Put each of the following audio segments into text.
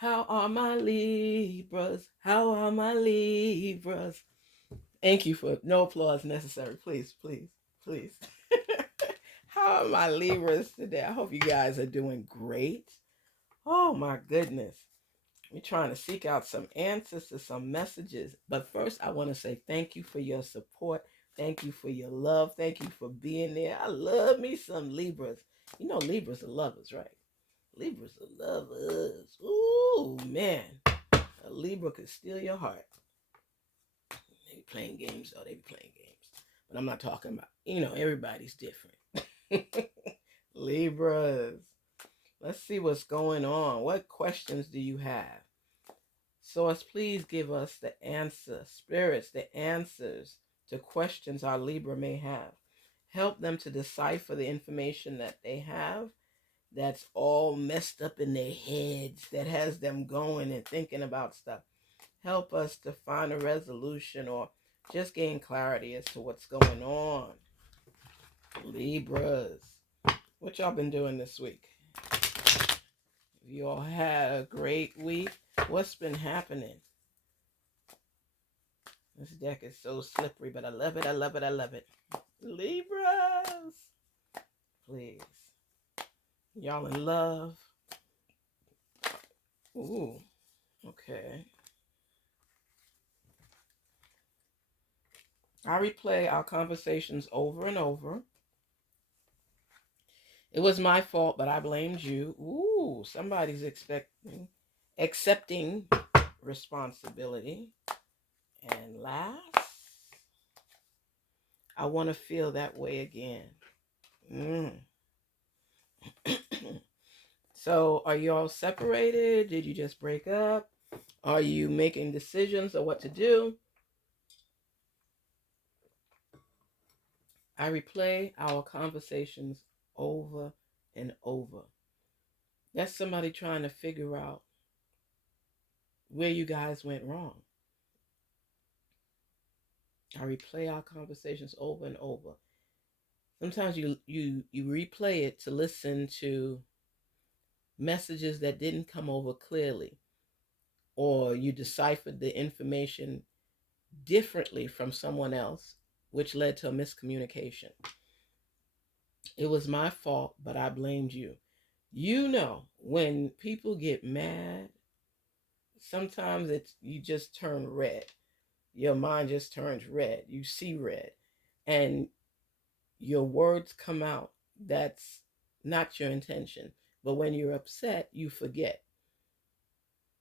How are my Libras? How are my Libras? Thank you for no applause necessary. Please, please, please. How are my Libras today? I hope you guys are doing great. Oh my goodness. We're trying to seek out some answers to some messages. But first, I want to say thank you for your support. Thank you for your love. Thank you for being there. I love me some Libras. You know, Libras are lovers, right? Libras are lovers. Ooh, man. A Libra could steal your heart. They be playing games, though. They be playing games. But I'm not talking about, everybody's different. Libras. Let's see what's going on. What questions do you have? Source, please give us the answer. Spirits, the answers to questions our Libra may have. Help them to decipher the information that they have that's all messed up in their heads, that has them going and thinking about stuff. Help us to find a resolution or just gain clarity as to what's going on. Libras, what y'all been doing this week? You all had a great week. What's been happening? This deck is so slippery, but I love it. I love it. I love it. Libras, please. Y'all in love? Ooh, okay. I replay our conversations over and over. It was my fault, but I blamed you. Ooh, somebody's accepting responsibility. And last, I want to feel that way again. So, are you all separated? Did you just break up? Are you making decisions of what to do? I replay our conversations over and over. That's somebody trying to figure out where you guys went wrong. I replay our conversations over and over. Sometimes you replay it to listen to messages that didn't come over clearly, or you deciphered the information differently from someone else, which led to a miscommunication. It was my fault, but I blamed you. You know, when people get mad, sometimes you just turn red. Your mind just turns red. You see red. And your words come out. That's not your intention. But when you're upset, you forget.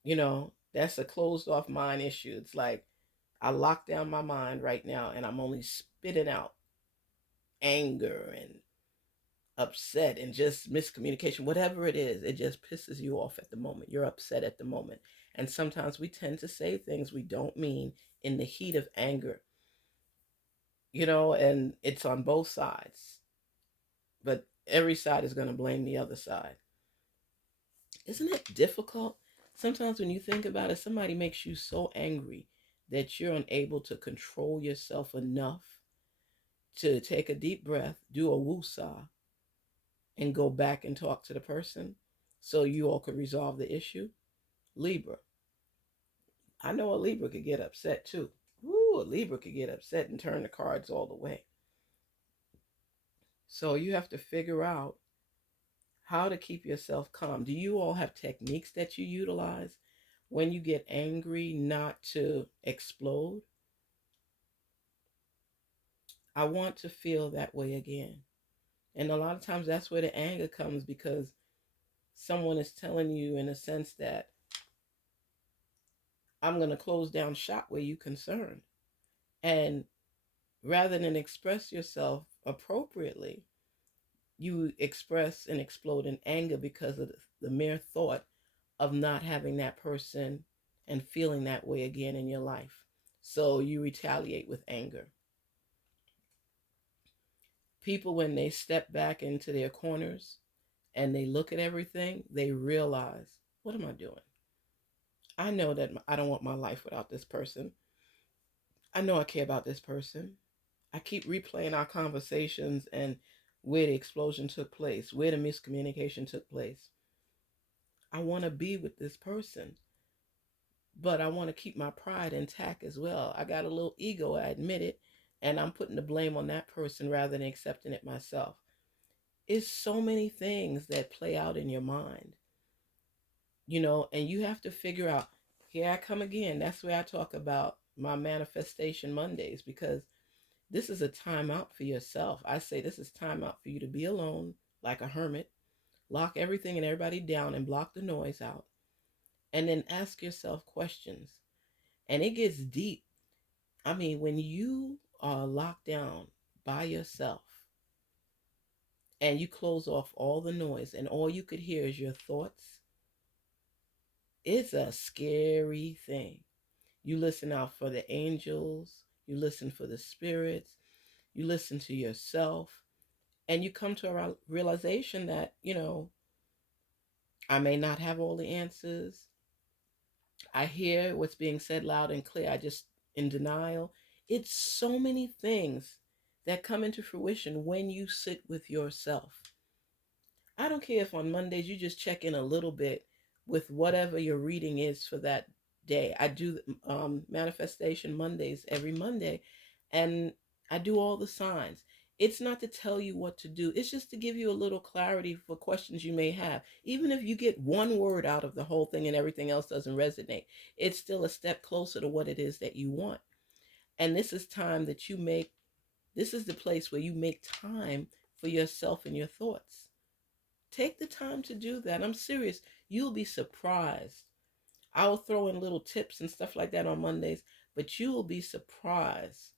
That's a closed off mind issue. It's like I lock down my mind right now and I'm only spitting out anger and upset and just miscommunication, whatever it is. It just pisses you off at the moment. You're upset at the moment. And sometimes we tend to say things we don't mean in the heat of anger, and it's on both sides. But every side is going to blame the other side. Isn't it difficult? Sometimes when you think about it, somebody makes you so angry that you're unable to control yourself enough to take a deep breath, do a woosah, and go back and talk to the person so you all could resolve the issue. Libra. I know a Libra could get upset too. Ooh, a Libra could get upset and turn the cards all the way. So you have to figure out how to keep yourself calm. Do you all have techniques that you utilize when you get angry not to explode? I want to feel that way again. And a lot of times that's where the anger comes, because someone is telling you in a sense that I'm going to close down shop where you concerned. And rather than express yourself appropriately, you express and explode in anger because of the mere thought of not having that person and feeling that way again in your life. So you retaliate with anger. People, when they step back into their corners and they look at everything, they realize, what am I doing? I know that I don't want my life without this person. I know I care about this person. I keep replaying our conversations and where the explosion took place, where the miscommunication took place. I want to be with this person, but I want to keep my pride intact as well. I got a little ego, I admit it, and I'm putting the blame on that person rather than accepting it myself. It's so many things that play out in your mind, and you have to figure out. Here I come again. That's where I talk about my manifestation Mondays, because this is a time out for yourself. I say this is time out for you to be alone like a hermit, lock everything and everybody down and block the noise out, and then ask yourself questions. And it gets deep. I mean, when you are locked down by yourself and you close off all the noise and all you could hear is your thoughts, it's a scary thing. You listen out for the angels, you listen for the spirits, you listen to yourself, and you come to a realization that, I may not have all the answers. I hear what's being said loud and clear. I just in denial. It's so many things that come into fruition when you sit with yourself. I don't care if on Mondays you just check in a little bit with whatever your reading is for that day. I do manifestation Mondays every Monday, and I do all the signs. It's not to tell you what to do, it's just to give you a little clarity for questions you may have. Even if you get one word out of the whole thing and everything else doesn't resonate, it's still a step closer to what it is that you want. And this is time that you make, this is the place where you make time for yourself and your thoughts. Take the time to do that. I'm serious. You'll be surprised. I'll throw in little tips and stuff like that on Mondays, but you will be surprised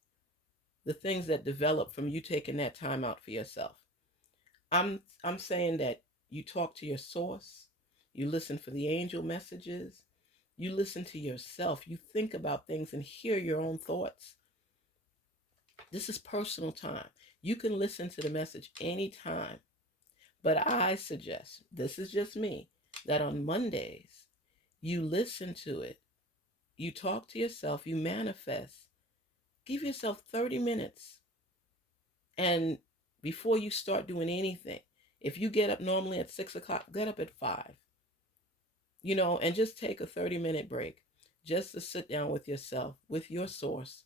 the things that develop from you taking that time out for yourself. I'm saying that you talk to your source, you listen for the angel messages, you listen to yourself, you think about things and hear your own thoughts. This is personal time. You can listen to the message anytime. But I suggest, this is just me, that on Mondays, you listen to it, you talk to yourself, you manifest. Give yourself 30 minutes. And before you start doing anything, if you get up normally at 6 o'clock, get up at 5, and just take a 30-minute break just to sit down with yourself, with your source,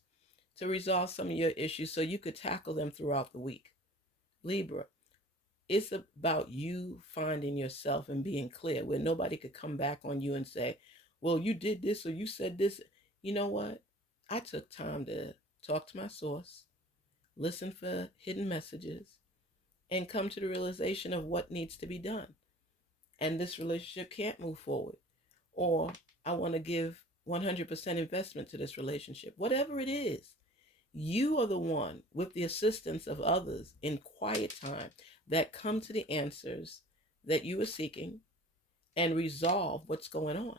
to resolve some of your issues so you could tackle them throughout the week. Libra, it's about you finding yourself and being clear where nobody could come back on you and say, well, you did this or you said this. You know what? I took time to talk to my source, listen for hidden messages, and come to the realization of what needs to be done. And this relationship can't move forward. Or I want to give 100% investment to this relationship. Whatever it is, you are the one, with the assistance of others in quiet time, that come to the answers that you are seeking and resolve what's going on.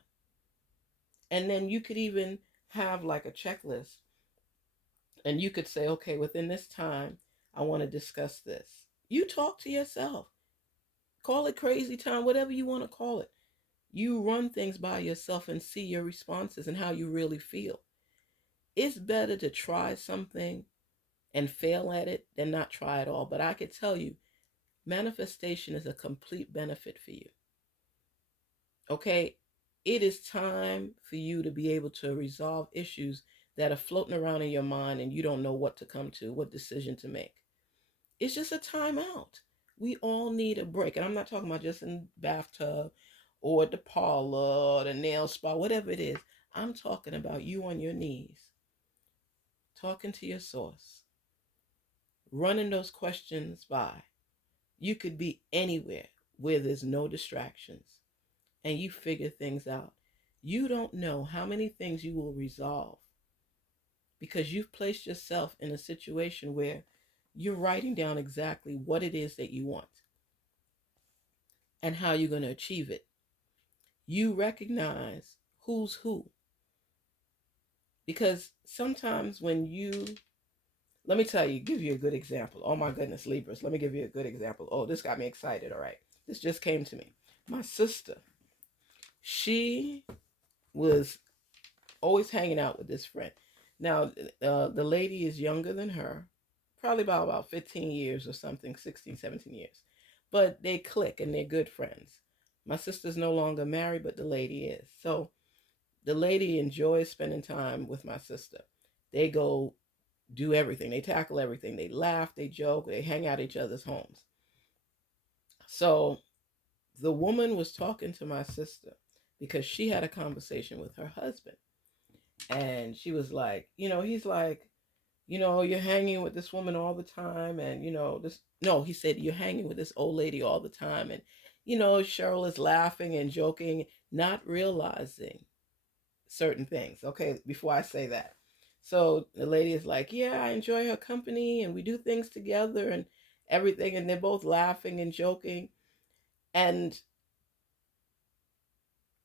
And then you could even have like a checklist, and you could say, okay, within this time, I want to discuss this. You talk to yourself. Call it crazy time, whatever you want to call it. You run things by yourself and see your responses and how you really feel. It's better to try something and fail at it than not try at all. But I could tell you, manifestation is a complete benefit for you. Okay? It is time for you to be able to resolve issues that are floating around in your mind and you don't know what to come to, what decision to make. It's just a time out. We all need a break. And I'm not talking about just in the bathtub or at the parlor or the nail spa, whatever it is. I'm talking about you on your knees, talking to your source, running those questions by. You could be anywhere where there's no distractions and you figure things out. You don't know how many things you will resolve because you've placed yourself in a situation where you're writing down exactly what it is that you want and how you're going to achieve it. You recognize who's who. Because sometimes when you, let me tell you, give you a good example. Oh my goodness, Libras, let me give you a good example. Oh, this got me excited. All right. This just came to me. My sister, she was always hanging out with this friend. Now, the lady is younger than her, probably about 15 years or something, 16, 17 years. But they click and they're good friends. My sister's no longer married, but the lady is. So the lady enjoys spending time with my sister. They go do everything, they tackle everything, they laugh, they joke, they hang out at each other's homes. So the woman was talking to my sister because she had a conversation with her husband. And she was like, he's like, you're hanging with this woman all the time. And, this, no, he said, you're hanging with this old lady all the time. And, Cheryl is laughing and joking, not realizing certain things. Okay, before I say that. So the lady is like, yeah, I enjoy her company and we do things together and everything. And they're both laughing and joking. And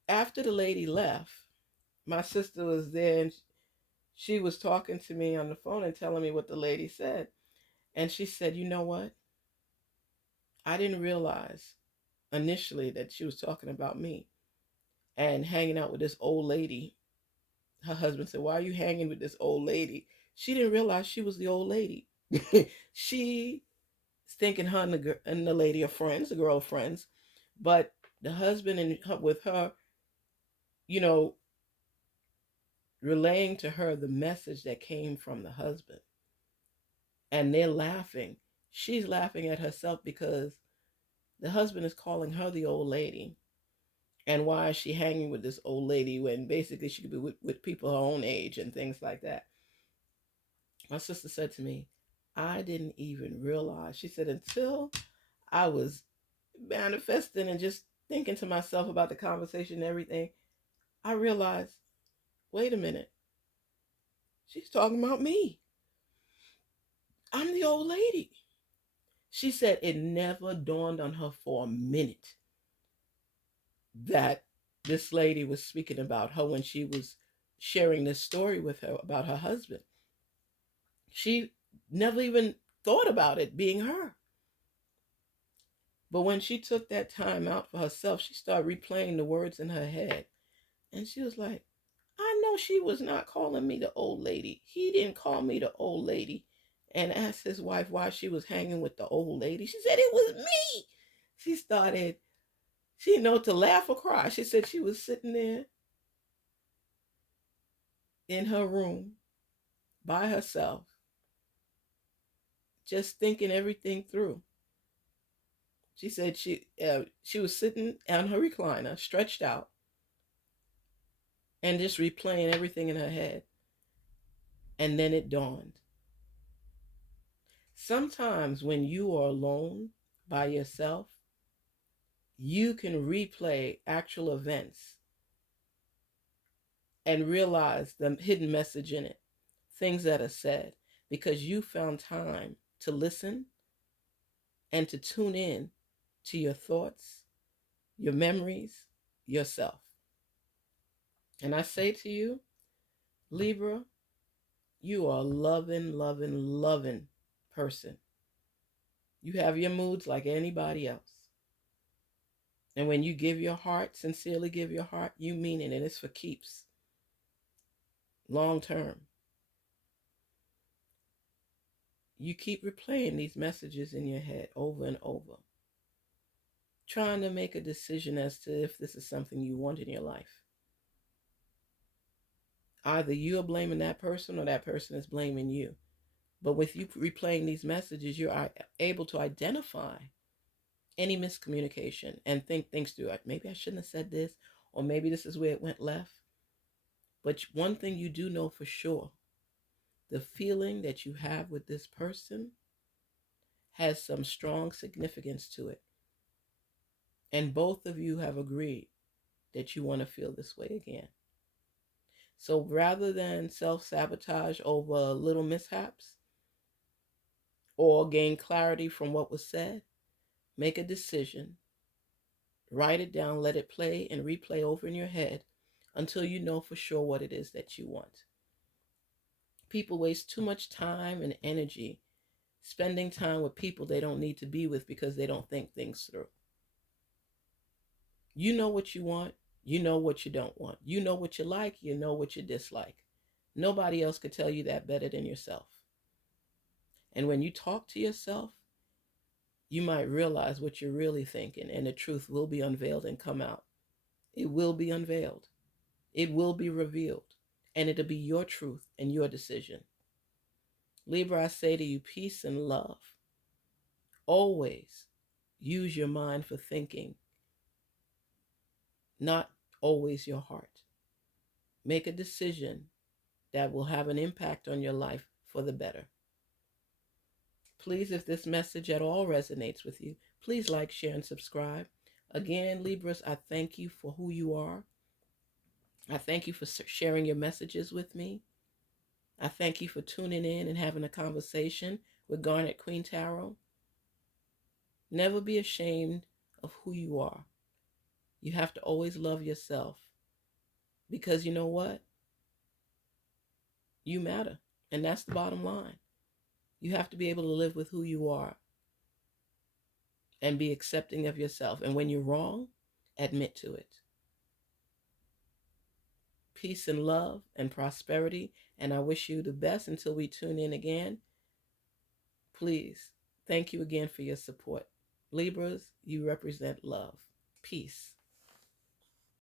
after the lady left, my sister was there and she was talking to me on the phone and telling me what the lady said. And she said, you know what? I didn't realize initially that she was talking about me and hanging out with this old lady. Her husband said, why are you hanging with this old lady? She didn't realize she was the old lady. She thinking her and the lady are friends, the girlfriends. But the husband and her, with her, you know, relaying to her the message that came from the husband. And they're laughing. She's laughing at herself because the husband is calling her the old lady. And why is she hanging with this old lady when basically she could be with people her own age and things like that? My sister said to me, I didn't even realize. She said, until I was manifesting and just thinking to myself about the conversation and everything, I realized, wait a minute, she's talking about me. I'm the old lady. She said it never dawned on her for a minute that this lady was speaking about her when she was sharing this story with her about her husband. She never even thought about it being her. But when she took that time out for herself, she started replaying the words in her head. And she was like, I know she was not calling me the old lady. He didn't call me the old lady. And asked his wife why she was hanging with the old lady. She said, it was me. She didn't know to laugh or cry. She said she was sitting there in her room by herself, just thinking everything through. She said she was sitting on her recliner, stretched out, and just replaying everything in her head. And then it dawned. Sometimes when you are alone by yourself, you can replay actual events and realize the hidden message in it, things that are said, because you found time to listen and to tune in to your thoughts, your memories, yourself. And I say to you, Libra, you are a loving, loving, loving person. You have your moods like anybody else. And when you give your heart, sincerely give your heart, you mean it, and it's for keeps. Long term. You keep replaying these messages in your head over and over, trying to make a decision as to if this is something you want in your life. Either you are blaming that person or that person is blaming you. But with you replaying these messages, you're able to identify any miscommunication and think things through. Like, maybe I shouldn't have said this, or maybe this is where it went left. But one thing you do know for sure, the feeling that you have with this person has some strong significance to it. And both of you have agreed that you want to feel this way again. So rather than self-sabotage over little mishaps or gain clarity from what was said, make a decision, write it down, let it play and replay over in your head until you know for sure what it is that you want. People waste too much time and energy spending time with people they don't need to be with because they don't think things through. You know what you want. You know what you don't want. You know what you like. You know what you dislike. Nobody else could tell you that better than yourself. And when you talk to yourself, you might realize what you're really thinking, and the truth will be unveiled and come out. It will be unveiled. It will be revealed. And it'll be your truth and your decision. Libra, I say to you, peace and love. Always use your mind for thinking, not always your heart. Make a decision that will have an impact on your life for the better. Please, if this message at all resonates with you, please like, share, and subscribe. Again, Libras, I thank you for who you are. I thank you for sharing your messages with me. I thank you for tuning in and having a conversation with Garnet Queen Tarot. Never be ashamed of who you are. You have to always love yourself, because you know what? You matter. And that's the bottom line. You have to be able to live with who you are and be accepting of yourself. And when you're wrong, admit to it. Peace and love and prosperity. And I wish you the best until we tune in again. Please, thank you again for your support. Libras, you represent love. Peace.